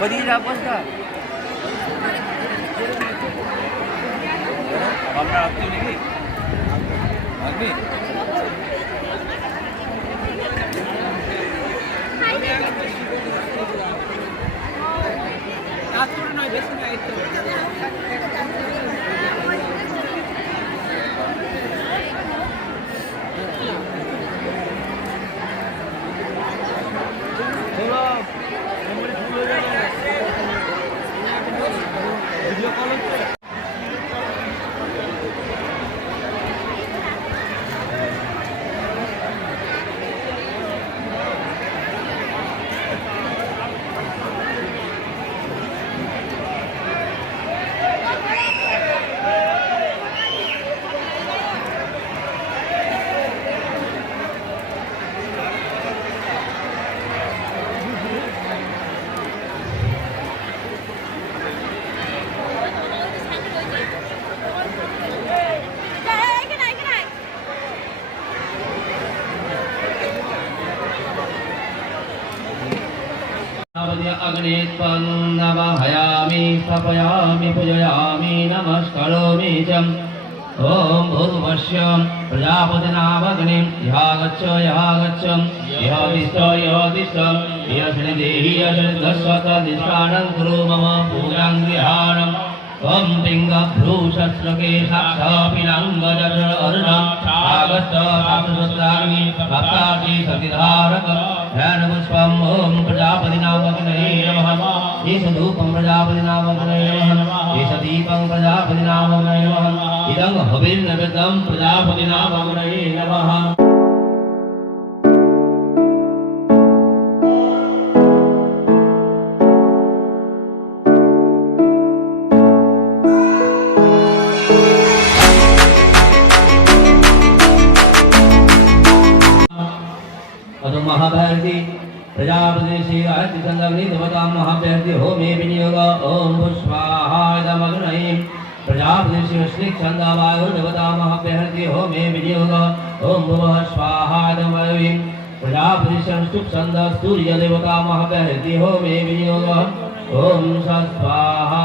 Bagi dapat kah? Apa aktif ni? Aktif. Aktif ni betul ni itu. अग्नित्वं नमहयामि स्थापयामि पूजयामि नमस्करोमि च ॐ भूर्भुवस्य प्रजापतिनामग्निं यहागच्छ यहादिष्ट यशनिदेहि यशनिधस्वतधिष्ठानं कुरु मम पूजां गृहाणम् ॐ पिङ्गभ्रूषश्रकेशाक्षापिनाङ्गजठरअरुणं आगस्तसाक्षुसत्राग्नि भक्ताति सतिधारकम् ध्यानपुष्पम् ॐ प्रजापतिनामग्नये नमः ईशधूपं प्रजापतिनामग्नये नमः ईशदीपं प्रजापतिनामग्नये नमः इदं हविर्नैवेद्यं प्रजापतिनामग्नये नमः। महाभैरवी प्रजापति श्री आदित्य संदग्नि देवता महाभैरवी होमे विनियोग ओम पुष्पाहायदमग्नये प्रजापति श्री श्री छंदवायु देवता महाभैरवी होमे विनियोग ओम भुवः स्वाहायदमग्नये प्रजापति श्री सूर्य देवता महाभैरवी होमे विनियोग ओम स्वाहा